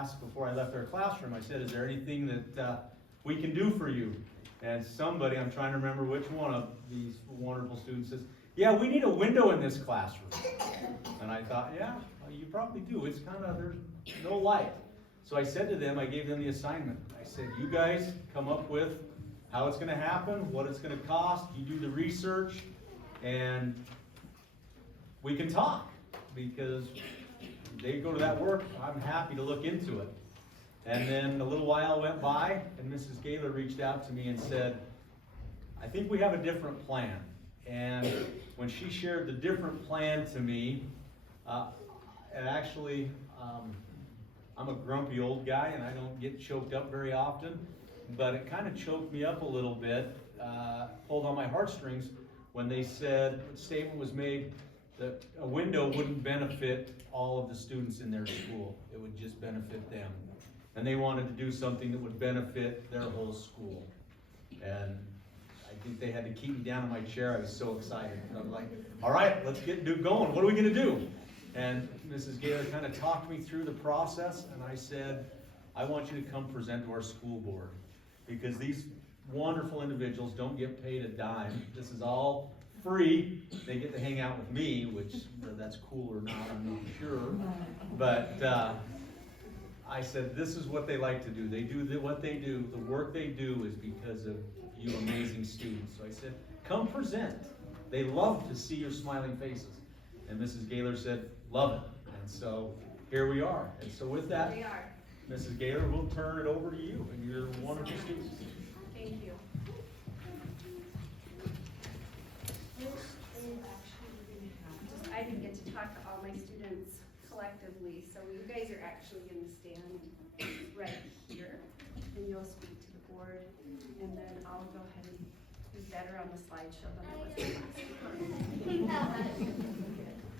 asked before I left our classroom, I said, is there anything that we can do for you? And somebody, I'm trying to remember which one of these wonderful students says, yeah, we need a window in this classroom. And I thought, yeah, well, you probably do. It's kind of, there's no light. So I said to them, I gave them the assignment. I said, you guys come up with how it's gonna happen, what it's gonna cost, you do the research, and we can talk. Because they go to that work, I'm happy to look into it. And then a little while went by, and Mrs. Gaylor reached out to me and said, I think we have a different plan. And when she shared the different plan to me, and actually, I'm a grumpy old guy and I don't get choked up very often, but it kind of choked me up a little bit, pulled on my heartstrings when they said, the statement was made that a window wouldn't benefit all of the students in their school. It would just benefit them. And they wanted to do something that would benefit their whole school. And I think they had to keep me down in my chair. I was so excited. And I'm like, all right, let's get going. What are we gonna do? And Mrs. Gaylor kind of talked me through the process, and I said, I want you to come present to our school board, because these wonderful individuals don't get paid a dime. This is all free. They get to hang out with me, which that's cool or not, I'm not sure. But I said, this is what they like to do. They do what they do. The work they do is because of you amazing students. So I said, come present. They love to see your smiling faces. And Mrs. Gaylor said, love it. And so here we are. And so with that, Mrs. Gaylor, we'll turn it over to you and your wonderful students. Thank you. I didn't get to talk to all my students collectively, so you guys are actually going to stand right here, and you'll speak to the board, and then I'll go ahead and be better on the slideshow than I was last week.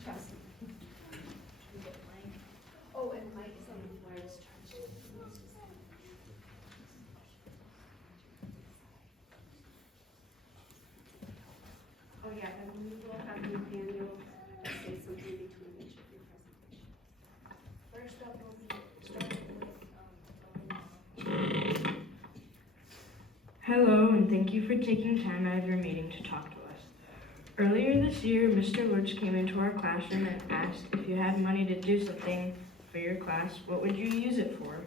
Trust me. Oh, and Mike is on the wireless charge. Oh yeah, and we will have Nathaniel say something between each of your presentations. First up, we'll be starting with Hello, and thank you for taking time out of your meeting to talk to us. Earlier this year, Mr. Lurch came into our classroom and asked if you had money to do something for your class, what would you use it for?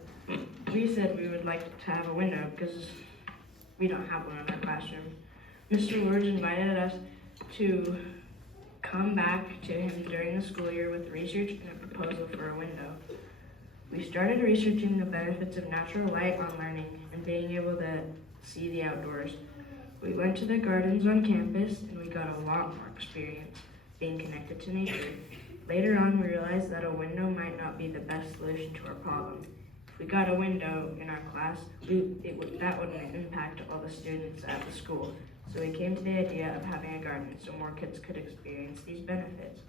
We said we would like to have a window because we don't have one in our classroom. Mr. Lurch invited us to come back to him during the school year with research and a proposal for a window. We started researching the benefits of natural light on learning and being able to see the outdoors. We went to the gardens on campus and we got a lot more experience being connected to nature. Later on, we realized that a window might not be the best solution to our problem. If we got a window in our class, that wouldn't impact all the students at the school. So we came to the idea of having a garden so more kids could experience these benefits.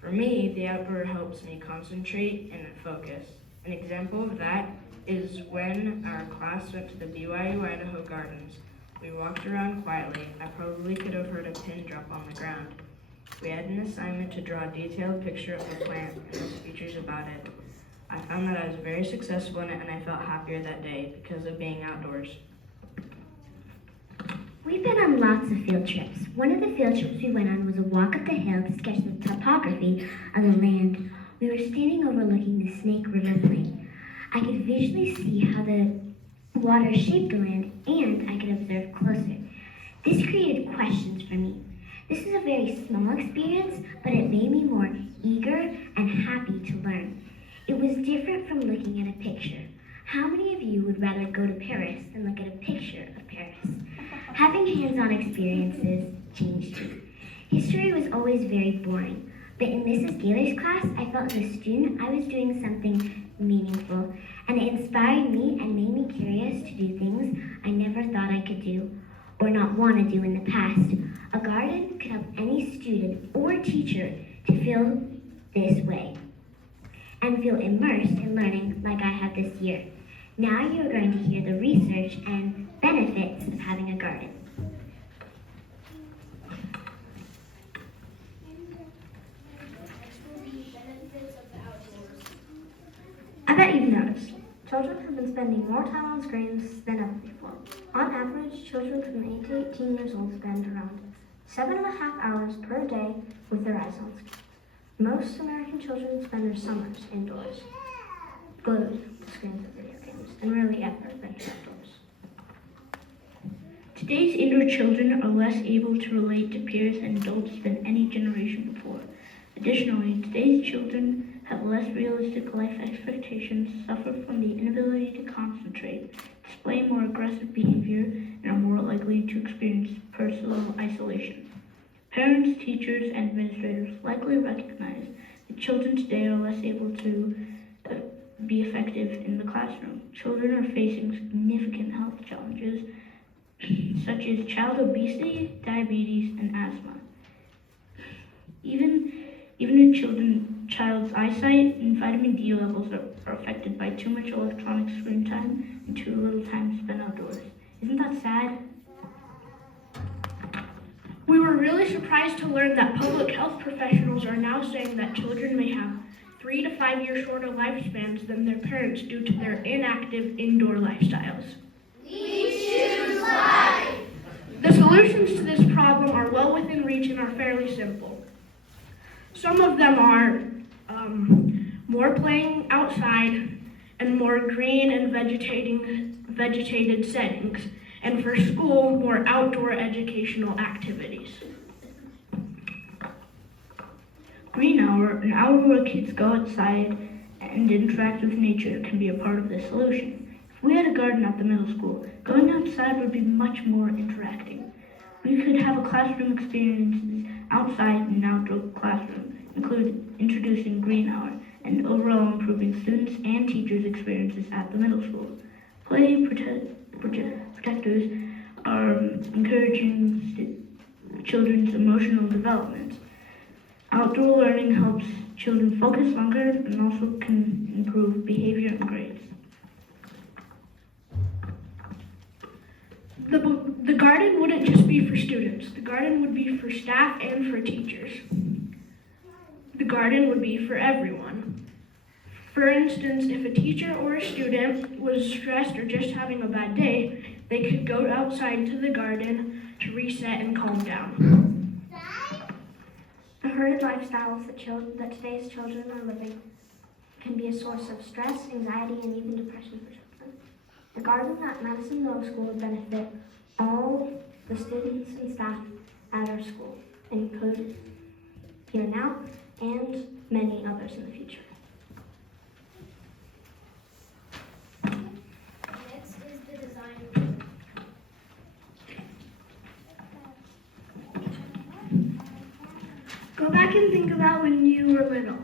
For me, the outdoor helps me concentrate and focus. An example of that is when our class went to the BYU Idaho gardens. We walked around quietly. I probably could have heard a pin drop on the ground. We had an assignment to draw a detailed picture of the plant and its features about it. I found that I was very successful in it and I felt happier that day because of being outdoors. We've been on lots of field trips. One of the field trips we went on was a walk up the hill to sketch the topography of the land. We were standing overlooking the Snake River Plain. I could visually see how the water shaped the land, and I could observe closer. This created questions for me. This is a very small experience, but it made me more eager and happy to learn. It was different from looking at a picture. How many of you would rather go to Paris than look at a picture of Paris? Having hands-on experiences changed me. History was always very boring, but in Mrs. Gaylor's class, I felt as a student I was doing something meaningful, and it inspired me and made me curious to do things I never thought I could do or not want to do in the past. A garden could help any student or teacher to feel this way and feel immersed in learning like I have this year. Now you are going to hear the research and benefits of having a garden. I bet you've noticed. Children have been spending more time on screens than ever before. On average, children from 8 to 18 years old spend around 7.5 hours per day with their eyes on screens. Most American children spend their summers indoors, glued to screens of video games, and rarely ever venture outdoors. Today's indoor children are less able to relate to peers and adults than any generation before. Additionally, today's children have less realistic life expectations, suffer from the inability to concentrate, display more aggressive behavior, and are more likely to experience personal isolation. Parents, teachers, and administrators likely recognize that children today are less able to be effective in the classroom. Children are facing significant health challenges such as child obesity, diabetes, and asthma. Even a child's eyesight and vitamin D levels are affected by too much electronic screen time and too little time spent outdoors. Isn't that sad? We were really surprised to learn that public health professionals are now saying that children may have 3 to 5 years shorter lifespans than their parents due to their inactive indoor lifestyles. We choose life! The solutions to this problem are well within reach and are fairly simple. Some of them are more playing outside and more green and vegetated settings, and for school, more outdoor educational activities. Green hour, an hour where kids go outside and interact with nature, can be a part of the solution. If we had a garden at the middle school, going outside would be much more interacting. We could have a classroom experiences outside and outdoor classroom, include introducing green hour and overall improving students and teachers' experiences at the middle school. Play protectors are encouraging children's emotional development. Outdoor learning helps children focus longer and also can improve behavior and grades. The garden wouldn't just be for students. The garden would be for staff and for teachers. The garden would be for everyone. For instance, if a teacher or a student was stressed or just having a bad day, they could go outside to the garden to reset and calm down. The hurried lifestyles that today's children are living can be a source of stress, anxiety, and even depression for children. The garden at Madison Middle School would benefit all the students and staff at our school, included here now and many others in the future. Next is the design. Go back and think about when you were little.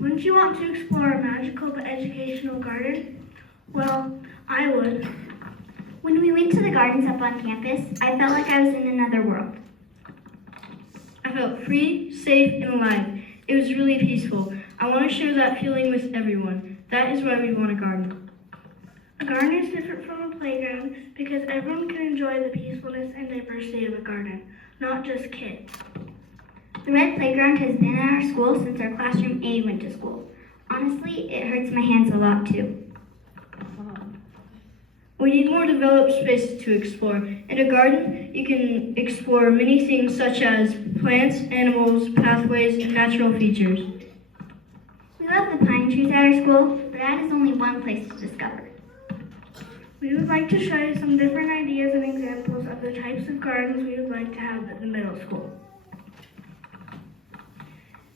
Wouldn't you want to explore a magical but educational garden? Well, I would. When we went to the gardens up on campus, I felt like I was in another world. I felt free, safe, and alive. It was really peaceful. I want to share that feeling with everyone. That is why we want a garden. A garden is different from a playground because everyone can enjoy the peacefulness and diversity of a garden, not just kids. The red playground has been at our school since our classroom A went to school. Honestly, it hurts my hands a lot too. We need more developed spaces to explore. In a garden, you can explore many things such as plants, animals, pathways, and natural features. We love the pine trees at our school, but that is only one place to discover. We would like to show you some different ideas and examples of the types of gardens we would like to have at the middle school.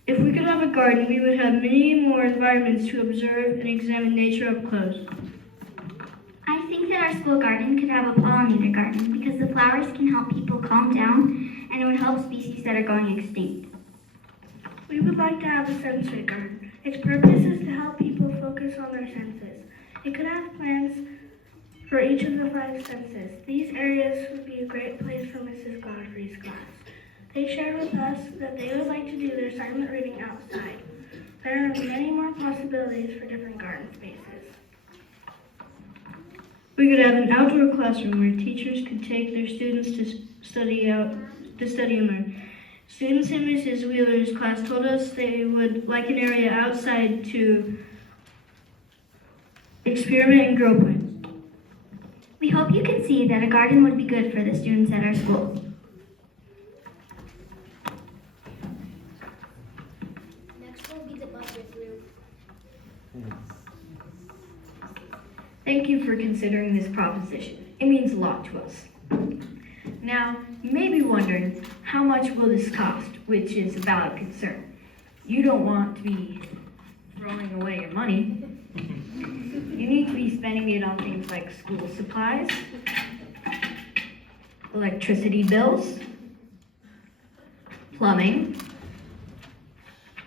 If we could have a garden, we would have many more environments to observe and examine nature up close. I think that our school garden could have a pollinator garden because the flowers can help people calm down and it would help species that are going extinct. We would like to have a sensory garden. Its purpose is to help people focus on their senses. It could have plants for each of the 5 senses. These areas would be a great place for Mrs. Godfrey's class. They shared with us that they would like to do their silent reading outside. There are many more possibilities for different garden spaces. We could have an outdoor classroom where teachers could take their students to study and learn. Students in Mrs. Wheeler's class told us they would like an area outside to experiment and grow plants. We hope you can see that a garden would be good for the students at our school. Next will be the budget group. Thank you for considering this proposition. It means a lot to us. Now, you may be wondering, how much will this cost, which is a valid concern. You don't want to be throwing away your money. You need to be spending it on things like school supplies, electricity bills, plumbing,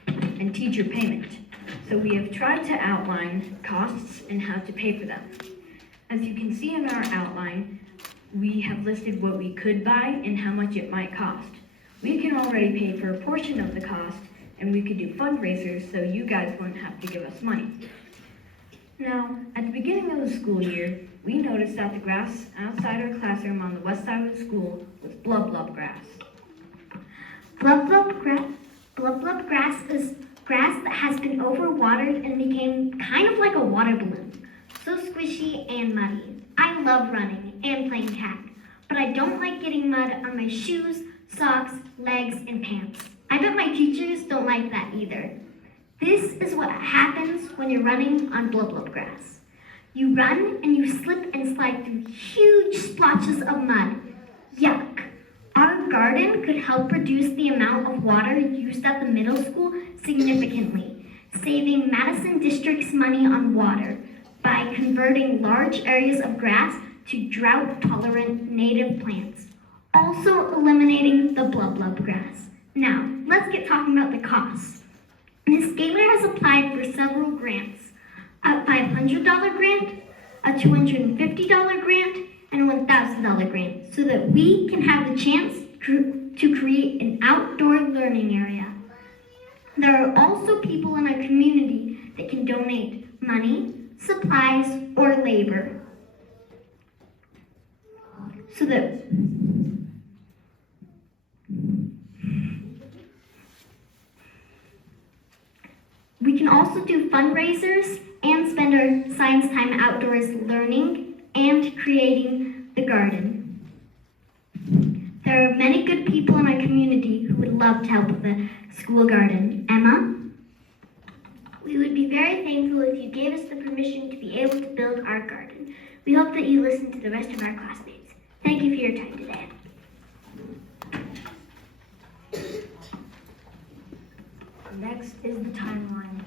and teacher payment. So we have tried to outline costs and how to pay for them. As you can see in our outline, we have listed what we could buy and how much it might cost. We can already pay for a portion of the cost, and we could do fundraisers so you guys wouldn't have to give us money. Now, at the beginning of the school year, we noticed that the grass outside our classroom on the west side of the school was blub blub grass. Blub blub grass is grass that has been overwatered and became kind of like a water balloon. So squishy and muddy. I love running and playing tag, but I don't like getting mud on my shoes, socks, legs, and pants. I bet my teachers don't like that either. This is what happens when you're running on blub blub grass. You run and you slip and slide through huge splotches of mud. Yuck. Our garden could help reduce the amount of water used at the middle school significantly, saving Madison District's money on water by converting large areas of grass to drought-tolerant native plants, also eliminating the blub blub grass. Now, let's get talking about the costs. Ms. Gaylor has applied for several grants, a $500 grant, a $250 grant, and a $1,000 grant, so that we can have the chance to create an outdoor learning area. There are also people in our community that can donate money, supplies, or labor, so that we can also do fundraisers and spend our science time outdoors learning and creating the garden. There are many good people in our community who would love to help with the school garden. Emma? We would be very thankful if you gave us the permission to be able to build our garden. We hope that you listen to the rest of our classmates. Thank you for your time today. Next is the timeline.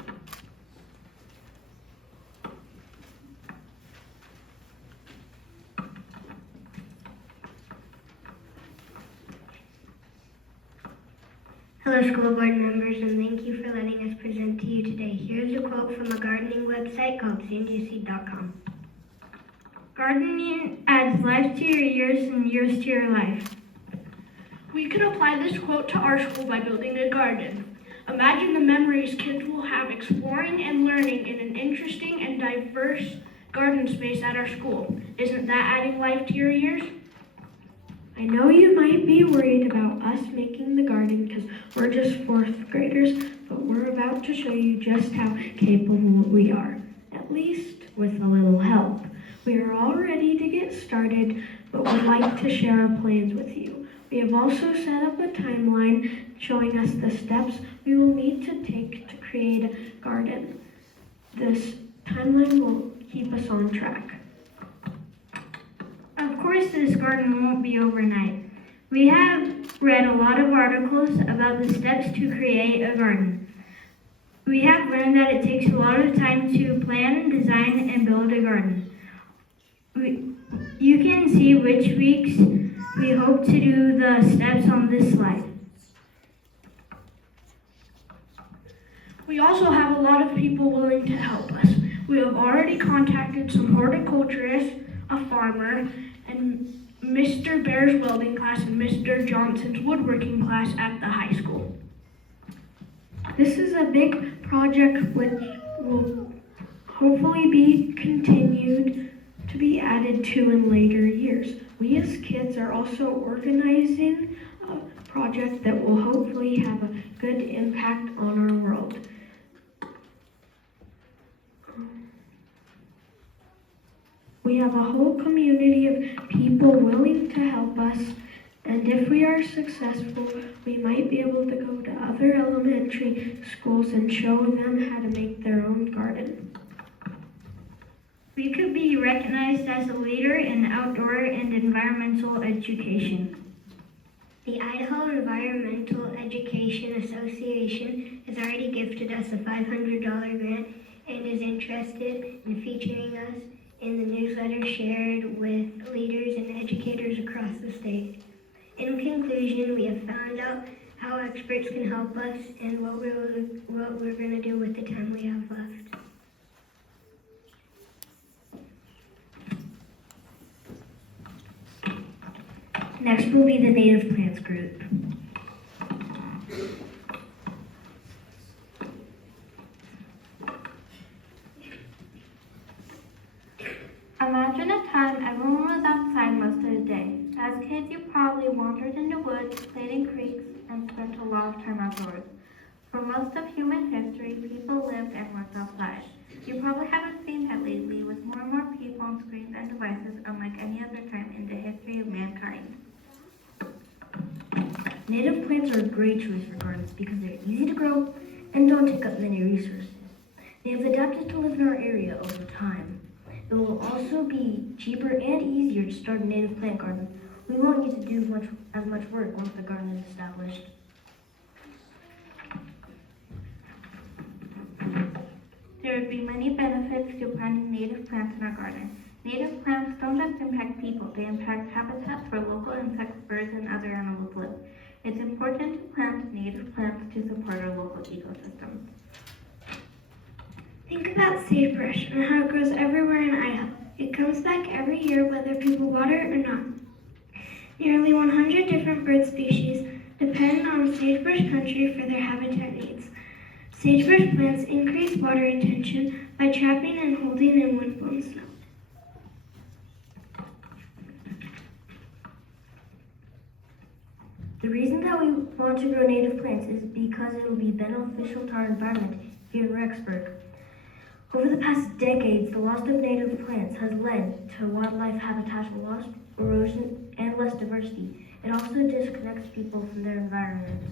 Hello, school board members, and thank you for letting us present to you today. Here's a quote from a gardening website called cndc.com. Gardening adds life to your years and years to your life. We could apply this quote to our school by building a garden. Imagine the memories kids will have exploring and learning in an interesting and diverse garden space at our school. Isn't that adding life to your years? I know you might be worried about us making the garden because we're just fourth graders, but we're about to show you just how capable we are, at least with a little help. We are all ready to get started, but would like to share our plans with you. We have also set up a timeline showing us the steps we will need to take to create a garden. This timeline will keep us on track. Of course, this garden won't be overnight. We have read a lot of articles about the steps to create a garden. We have learned that it takes a lot of time to plan, design, and build a garden. You can see which weeks we hope to do the steps on this slide. We also have a lot of people willing to help us. We have already contacted some horticulturists, a farmer, and Mr. Bear's welding class and Mr. Johnson's woodworking class at the high school. This is a big project which will hopefully be continued to be added to in later years. We as kids are also organizing a project that will hopefully have a good impact on our world. We have a whole community of people willing to help us, and if we are successful, we might be able to go to other elementary schools and show them how to make their own garden. We could be recognized as a leader in outdoor and environmental education. The Idaho Environmental Education Association has already gifted us a $500 grant and is interested in featuring us in the newsletter shared with leaders and educators across the state. In conclusion, we have found out how experts can help us and what we're going to do with the time we have left. Next will be the native plants group. Imagine a time everyone was outside most of the day. As kids, you probably wandered in the woods, played in creeks, and spent a lot of time outdoors. For most of human history, people lived and worked outside. You probably haven't seen that lately, with more and more people on screens and devices unlike any other time in the history of mankind. Native plants are a great choice for gardens because they're easy to grow and don't take up many resources. They have adapted to live in our area over time. It will also be cheaper and easier to start a native plant garden. We won't need to do as much work once the garden is established. There would be many benefits to planting native plants in our garden. Native plants don't just impact people, they impact habitats where local insects, birds, and other animals live. It's important to plant native plants to support our local ecosystem. Think about sagebrush and how it grows everywhere in Idaho. It comes back every year whether people water it or not. Nearly 100 different bird species depend on sagebrush country for their habitat needs. Sagebrush plants increase water retention by trapping and holding in windblown snow. The reason that we want to grow native plants is because it will be beneficial to our environment here in Rexburg. Over the past decades, the loss of native plants has led to wildlife habitat loss, erosion, and less diversity. It also disconnects people from their environments.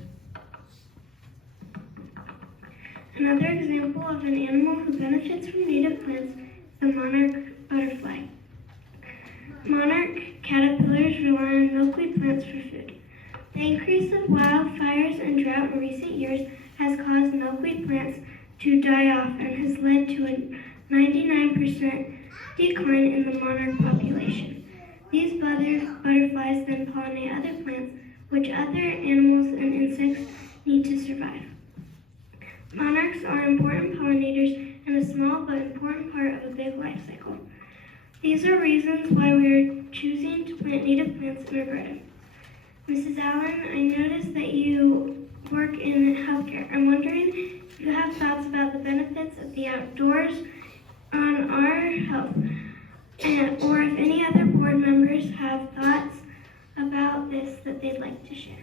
Another example of an animal who benefits from native plants is the monarch butterfly. Monarch caterpillars rely on milkweed plants for food. The increase of wildfires and drought in recent years has caused milkweed plants to die off and has led to a 99% decline in the monarch population. These butterflies then pollinate other plants, which other animals and insects need to survive. Monarchs are important pollinators and a small but important part of a big life cycle. These are reasons why we are choosing to plant native plants in our garden. Mrs. Allen, I noticed that you work in healthcare. I'm wondering if you have thoughts about the benefits of the outdoors on our health, or if any other board members have thoughts about this that they'd like to share.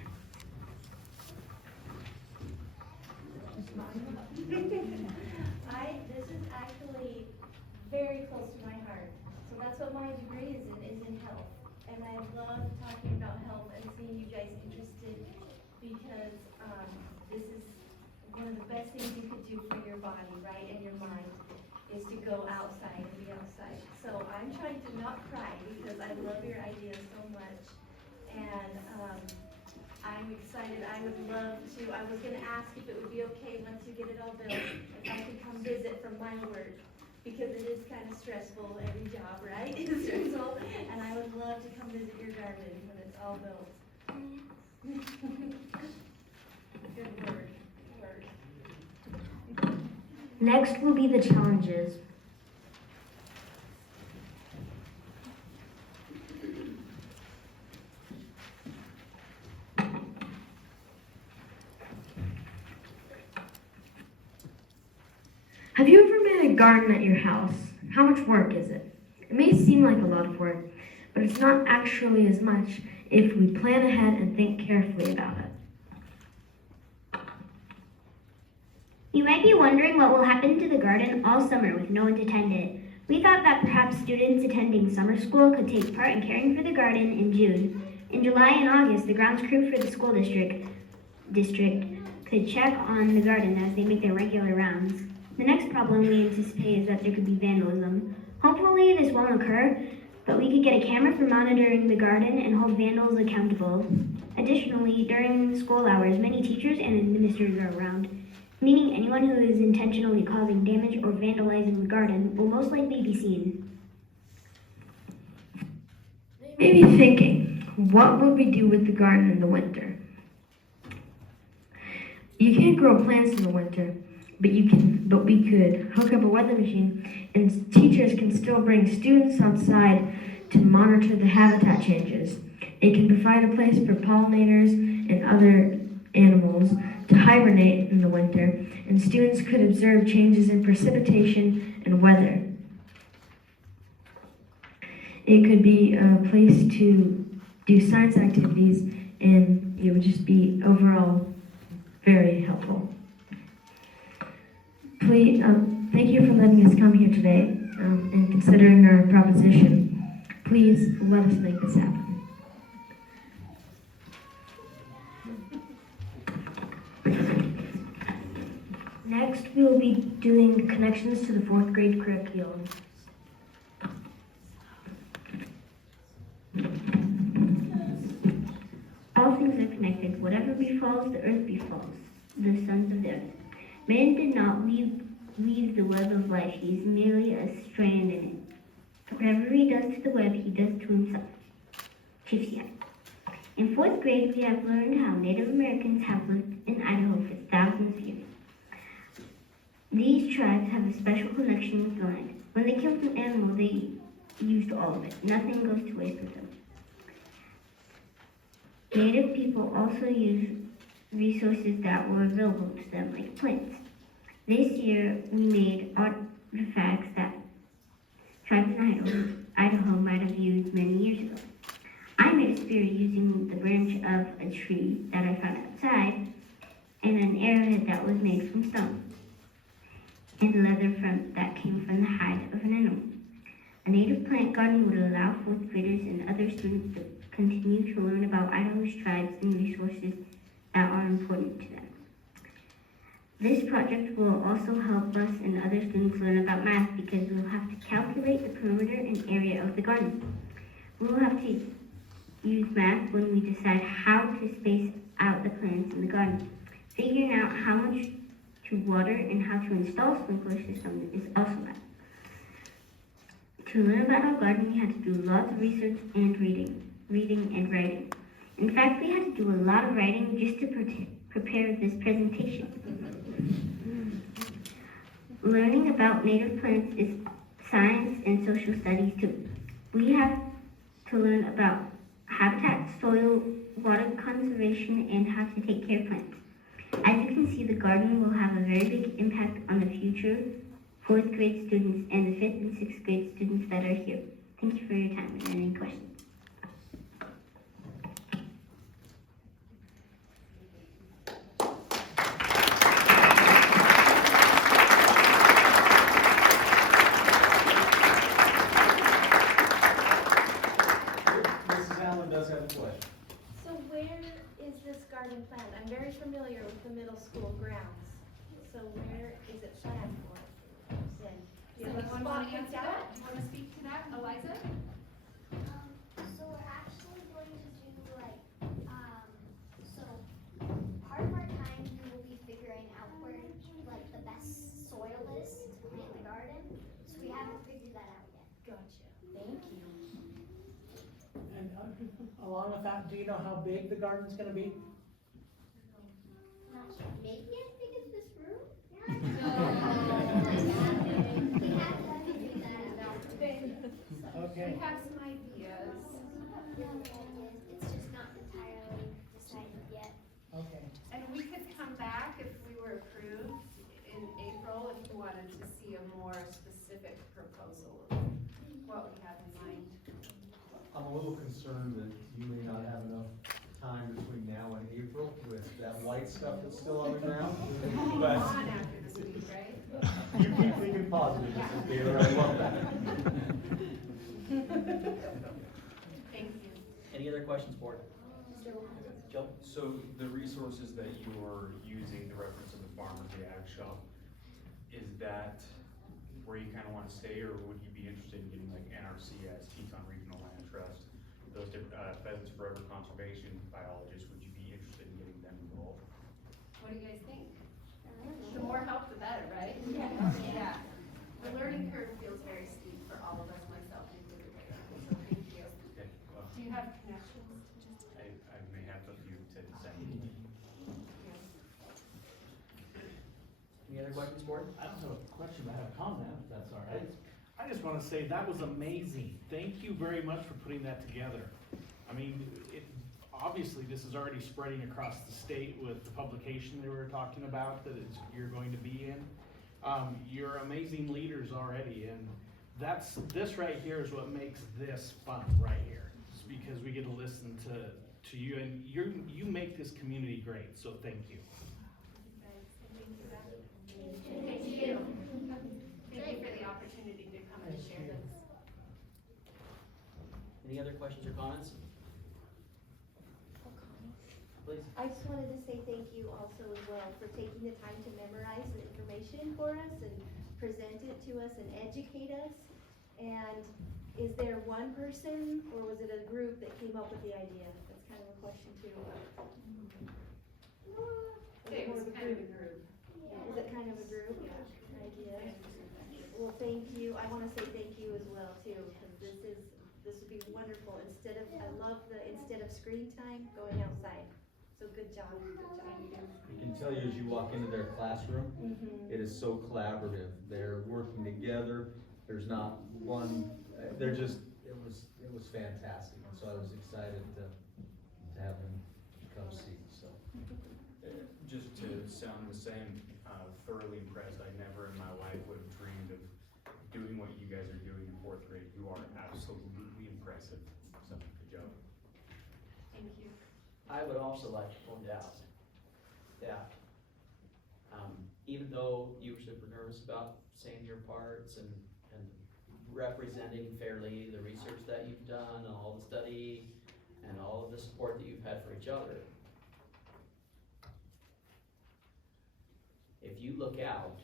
This is actually very close to my heart. So that's what my degree is in health. And I love talking about health and seeing you guys interested because this is one of the best things you could do for your body, right, and your mind, is to go outside and be outside. So I'm trying to not cry because I love your ideas so much. And I'm excited. I would love to. I was going to ask if it would be okay once you get it all built, if I could come visit from my work, because it is kind of stressful, every job, right? It's stressful. And I would love to come visit your garden when it's all built. Good word. Next will be the challenges. Have you ever made a garden at your house? How much work is it? It may seem like a lot of work, but it's not actually as much if we plan ahead and think carefully about it. You might be wondering what will happen to the garden all summer with no one to tend it. We thought that perhaps students attending summer school could take part in caring for the garden in June. In July and August, the grounds crew for the school district could check on the garden as they make their regular rounds. The next problem we anticipate is that there could be vandalism. Hopefully this won't occur, but we could get a camera for monitoring the garden and hold vandals accountable. Additionally, during school hours, many teachers and administrators are around, meaning anyone who is intentionally causing damage or vandalizing the garden will most likely be seen. Maybe thinking, what would we do with the garden in the winter? You can't grow plants in the winter, but we could hook up a weather machine, and teachers can still bring students outside to monitor the habitat changes. It can provide a place for pollinators and other animals to hibernate in the winter, and students could observe changes in precipitation and weather. It could be a place to do science activities, and it would just be overall very helpful. Please, thank you for letting us come here today and considering our proposition. Please let us make this happen. Next, we will be doing connections to the 4th grade curriculum. All things are connected. Whatever befalls, the earth befalls, the sons of the earth. Man did not weave the web of life. He is merely a strand in it. Whatever he does to the web, he does to himself. Chief Seattle. In 4th grade, we have learned how Native Americans have lived in Idaho for thousands of years. These tribes have a special connection with the land. When they killed an animal, they used all of it. Nothing goes to waste with them. Native people also use resources that were available to them, like plants. This year, we made artifacts that tribes in Idaho might have used many years ago. I made a spear using the branch of a tree that I found outside, and an arrowhead that was made from stone, and leather that came from the hide of an animal. A native plant garden would allow 4th graders and other students to continue to learn about Idaho's tribes and resources that are important to them. This project will also help us and other students learn about math because we will have to calculate the perimeter and area of the garden. We will have to use math when we decide how to space out the plants in the garden. Figuring out how much to water and how to install sprinkler systems is also math. To learn about our garden, we had to do lots of research and reading and writing. In fact, we had to do a lot of writing just to prepare this presentation. Learning about native plants is science and social studies too. We have to learn about habitat, soil, water conservation, and how to take care of plants. As you can see, the garden will have a very big impact on the future 4th grade students and the 5th and 6th grade students that are here. Thank you for your time and any questions. Mrs. Allen does have a question. So where is this garden planned? I'm very familiar with the middle school grounds. So where is it planned for? Do you have a Someone spot want to picked answer out? that? Want to speak to that, Eliza? So we're actually going to do so part of our time we will be figuring out where the best soil is to plant the garden. So we haven't figured that out yet. Gotcha. Thank you. And along with that, do you know how big the garden's gonna be? Not sure. Maybe as big as this room? Okay. We have some ideas. It's just not entirely decided yet. Okay. And we could come back if we were approved in April if you wanted to see a more specific proposal of what we have in mind. I'm a little concerned that you may not have enough time between now and April with that white stuff that's still on the ground. We'll move But on after this week, right? You keep thinking positive, Mrs. Gaylor, I love that. Thank you. Any other questions, board? Joe? So the resources that you are using to reference in the farmer's the ag shop, is that where you kind of want to stay, or would you be interested in getting like NRCS, Teton Regional Land Trust, those different, Pheasants Forever Conservation biologists, would you be interested in getting them involved? What do you guys think? The more help, the better, right? Yeah. The learning curve feels very steep for all of us, myself included. So thank you. Okay, well, Do you have connections? I may have a few to send. Any other questions, board? I don't have a question, I have a comment, if that's all right. I just wanna say, that was amazing. Thank you very much for putting that together. I mean, obviously, this is already spreading across the state with the publication they were talking about that you're going to be in. You're amazing leaders already, and this right here is what makes this fun right here. It's because we get to listen to you, and you make this community great, so thank you. Thank you. Thank you for the opportunity to come and share this. Any other questions or comments? Please. I just wanted to say thank you also as well for taking the time to memorize the information for us and present it to us and educate us. And is there one person or was it a group that came up with the idea? That's kind of a question too. It was kind of a group. Is it kind of a group idea? Well, thank you. I want to say thank you as well too, because this would be wonderful. I love instead of screen time, going outside. So good job. I can tell you as you walk into their classroom, it is so collaborative. They're working together. There's not one, it was fantastic. And so I was excited to have them come see, so. Just to sound the same, thoroughly impressed. I never in my life would have dreamed of doing what you guys are doing in 4th grade. You are absolutely impressive. So good job. Thank you. I would also like to point out that even though you were super nervous about saying your parts and representing fairly the research that you've done and all the study and all of the support that you've had for each other, if you look out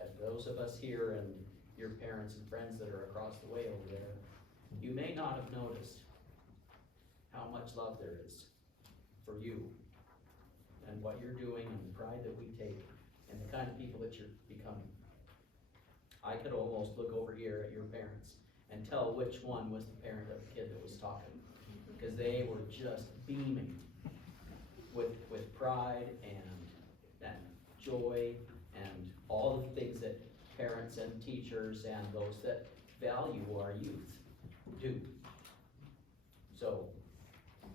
at those of us here and your parents and friends that are across the way over there, you may not have noticed how much love there is for you and what you're doing and the pride that we take and the kind of people that you're becoming. I could almost look over here at your parents and tell which one was the parent of the kid that was talking, because they were just beaming with pride and joy and all of the things that parents and teachers and those that value our youth do. So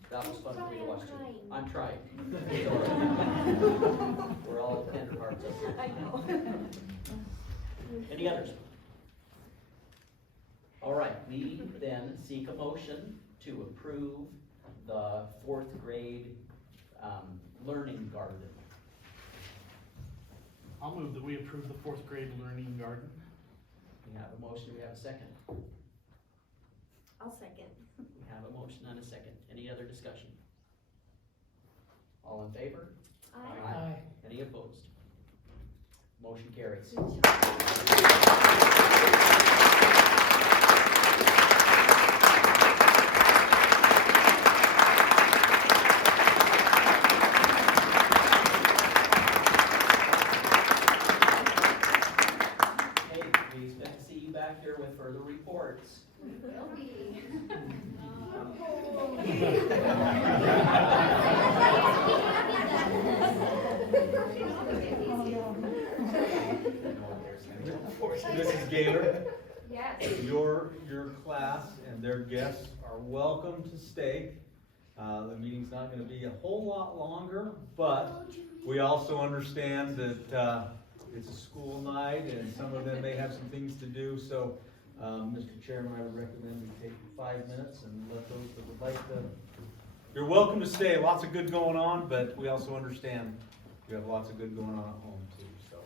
that was fun for me to watch too. I'm trying. It's all right. We're all tender hearts up here. I know. Any others? All right, we then seek a motion to approve the 4th grade learning garden. I'll move that we approve the 4th grade learning garden. We have a motion, we have a second. I'll second. We have a motion and a second. Any other discussion? All in favor? Aye. Any opposed? Motion carries. Good job. Hey, we expect to see you back here with further reports. Will be. Mrs. Gaylor, Yes. your class and their guests are welcome to stay. The meeting's not gonna be a whole lot longer, but we also understand that, it's a school night and some of them may have some things to do, so, Mr. Chairman, I would recommend we take 5 minutes and let those that would like to. You're welcome to stay, lots of good going on, but we also understand you have lots of good going on at home too, so.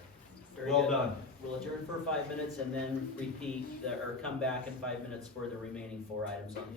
Very Well good. done. We'll adjourn for 5 minutes and then repeat, or come back in 5 minutes for the remaining 4 items on the